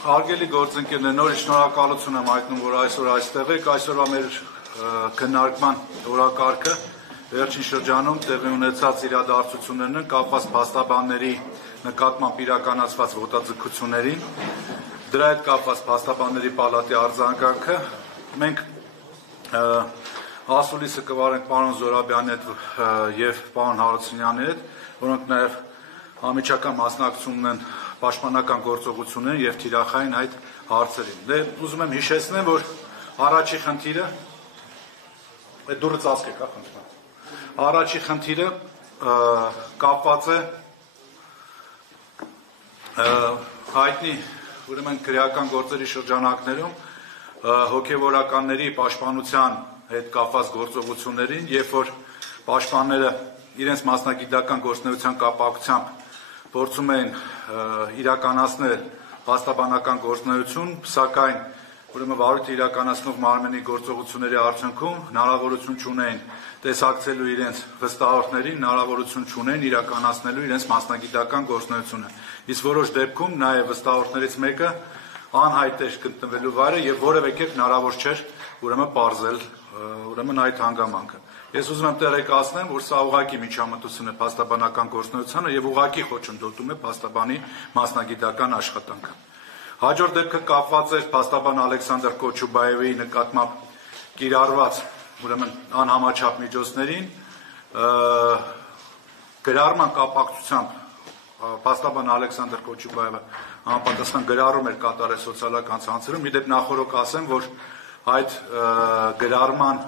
Հարգելի գործընկերներ, նորից շնորհակալություն եմ հայտնում, որ այսօր այստեղ եք։ Այսօրվա մեր քննարկման օրակարգը վերջին շրջանում տեղի ունեցած իրադարձություններն են կապված փաստաբանների նկատմամբ իրականացված ոտաձգություններին, դրա հետ կապված փաստաբանների պալատի արձագանքը։ Մենք ասուլիսը կվարենք պարոն Զորաբյանի հետ եւ պարոն Հարությունյանի հետ, որոնք նաեւ համիջական մասնակցում են պաշտպանական գործողություններին եւ թիրախային այդ հարցերին։ Ուզում եմ հիշեցնեմ, որ առաջի խնդիրը դուրը ծածկեք, խնդրում եմ։ Առաջի խնդիրը կապված է հայտնի, ուրեմն քրեական գործերի շրջանակներում հոգեվորականների պաշտպանության հետ կապված գործողություններին, երբ որ պաշտպանները իրենց մասնագիտական գործունեության կապակցությամբ փորձում էին իրականացնել փաստաբանական գործունեություն, սակայն ուրեմն վարույթը իրականացնող մարմնի գործողությունների արդյունքում հնարավորություն չունեն տեսակցելու իրենց վստահորդներին, հնարավորություն չունեն իրականացնելու իրենց մասնագիտական գործունեությունը։ Իսկ որոշ դեպքում նաև վստահորդներից մեկը անհայտ էր գտնվելու վայրը եւ որևէ կերպ հնարավոր չէր ուրեմն պարզել ուրեմն այդ հանգամանքը։ Ես ուզում եմ տեղեկացնեմ, որ սա ուղղակի միջամտություն է փաստաբանական գործունեությանը եւ ուղղակի խոչընդոտում է փաստաբանի մասնագիտական աշխատանքը։ Հաջորդ դեպքը կապված էր փաստաբան Ալեքսանդր Կոչուբաևի նկատմամբ կիրառված ուրեմն անհամաչափ միջոցներին գրառման կապակցությամբ փաստաբան Ալեքսանդր Կոչուբաևը անպատասխան գրառում էր կատարել սոցիալական ցանցերում։ Մի դեպ նախորդ ասեմ, որ այդ գրառման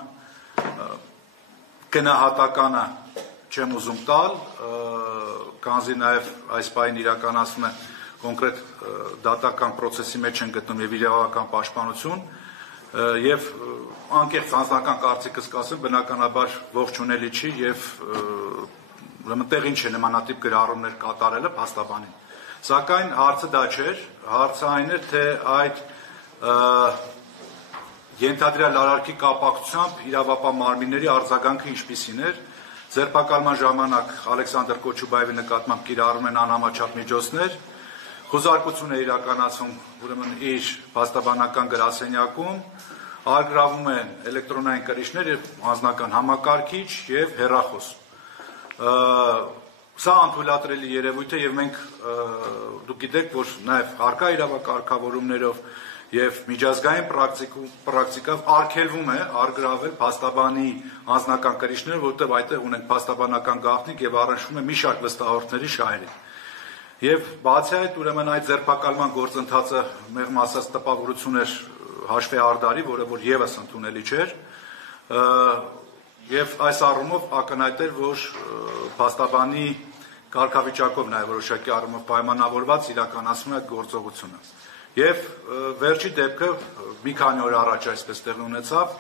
գնահատականը չեմ ուզում տալ, քանզի նաև այս պահին իրականացվում է կոնկրետ դատական process-ի մեջ են գտնում եւ իրավական պաշտպանություն եւ անկեղծ անձնական կարծիքս կասեմ, բնականաբար ողջունելի չի եւ ուրեմն տեղին չէ նմանատիպ գրառումներ կատարելը փաստաբանին։ Սակայն հարցը դա չէր, հարցը այն էր, թե այդ ենթադրյալ արարքի կապակցությամբ իրավապահ մարմինների արձագանքը ինչպիսին էր։ Ձերբակալման ժամանակ Ալեքսանդր Կոչուբաևի նկատմամբ կիրառում են անհամաչափ միջոցներ, խոզարկություն է իրականացում ուրեմն իր փաստաբանական գրասենյակում, արգրավում են էլեկտրոնային կրիչներ եւ անձնական համակարգիչ եւ հեռախոս։ Սա անթույլատրելի երևույթ է եւ մենք դուք գիտեք, որ նաեւ արկա իրավակարգավորումներով եւ միջազգային պրակտիկով արգելվում է արգրավել փաստաբանի անձնական կրիչները, որտեղ այդտեղ ունենք փաստաբանական գաղտնիք եւ առնչվում է մի շարք վստահորդների շահերին։ Եվ բացի այդ, ուրեմն այդ ձերբակալման գործընթացը մեղմ ասած տպավորություն էր հաշվի արդարի, որը որ եւս ընդունելի չէր, եւ այս առումով ակնհայտ էր, որ փաստաբանի կարգավիճակով նաեւ որոշակի առումով պայմանավորված իրականացվում է այդ գործողությունը։ Եվ վերջի դեպքը մի քանի օր առաջ այսպես տեղի ունեցավ,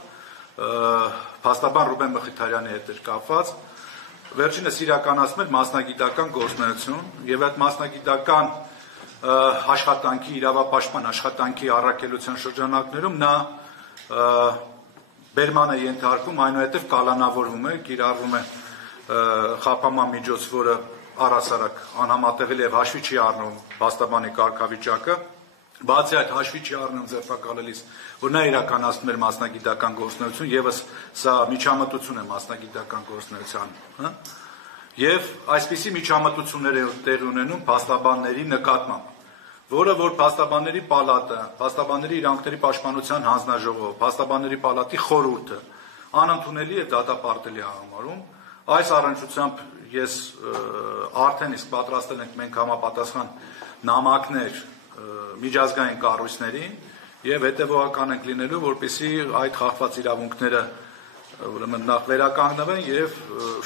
փաստաբան Ռուբեն Մխիթարյանի հետ էր կապված, վերջինս իրականացնում էր մասնագիտական գործունեություն եւ այդ մասնագիտական աշխատանքի, իրավապաշտպան աշխատանքի առաքելության շրջանակներում նա բերման է ենթարկվում, այնուհետև կալանավորվում է, կիրառվում է խափանման միջոց, որը առհասարակ անհամատեղելի եւ հաշվի չի առնում փաստաբանի կարգավիճակը։ Բացի այդ հաշվի չի առնում ձերբակալելիս, որ նա իրականացնում էր մասնագիտական գործունեություն, եւս սա միջամտություն է մասնագիտական գործունեության, եւ այսպիսի միջամտություններ է տեղի ունենում փաստաբանների նկատմամբ, որը որ փաստաբանների պալատը, փաստաբանների իրավունքների պաշտպանության հանձնաժողովը, փաստաբանների պալատի խորհուրդը անընդունելի եւ դատապարտելի համարում։ Այս առնչությամբ ես արդեն իսկ պատրաստել ենք մենք համապատասխան նամակներ միջազգային կառույցներին եւ հետեւողական ենք լինելու, որպեսզի այդ խախտված իրավունքները ուրեմն նախ վերականգնվեն եւ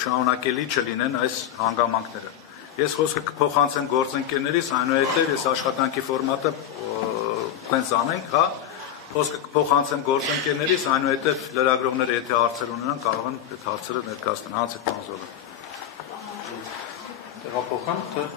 շարունակելի չլինեն այս հանգամանքները։ Ես խոսքը կփոխանցեմ գործընկերներիս, այնուհետեւ ես աշխատանքի ֆորմատը տենց անենք, հա, խոսքը կփոխանցեմ գործընկերներիս, այնուհետեւ լրագրողները եթե հարցեր ունենան, կարող են այդ հարցերը ներկայացնել։ Հանցեք, պարոն Զորաբյան։ Տեղափոխանք, թե